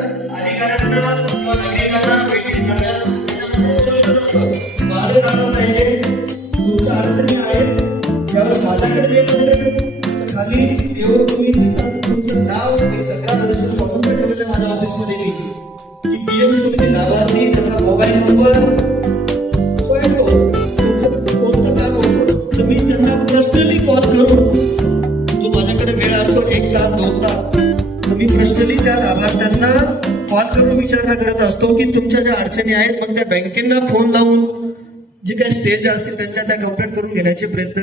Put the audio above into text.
कारण किंवा नागरिकांना करण्यास त्याच्यामध्ये मार्ग तुमच्या अडचणी आहेत माझ्याकडे वेळ नसेल तर खाली येऊन तुम्ही तुमचं नाव तक्रार रजिस्टर समोर ठेवलेलं माझ्या ऑफिसमध्ये मी की लाभार्थी त्याचा मोबाईल नंबर सोयतो कॉल करून जो माझ्याकडे वेळ असतो एक तास दोन तास पर्सनली त्या लाभार्थ्यांना कॉल करून विचारणा करत असतो की तुमच्या ज्या अडचणी आहेत मग त्या बँकेंना फोन लावून जे काही स्टेज असतील त्यांच्या त्या कंप्लेंट करून घेण्याचे प्रयत्न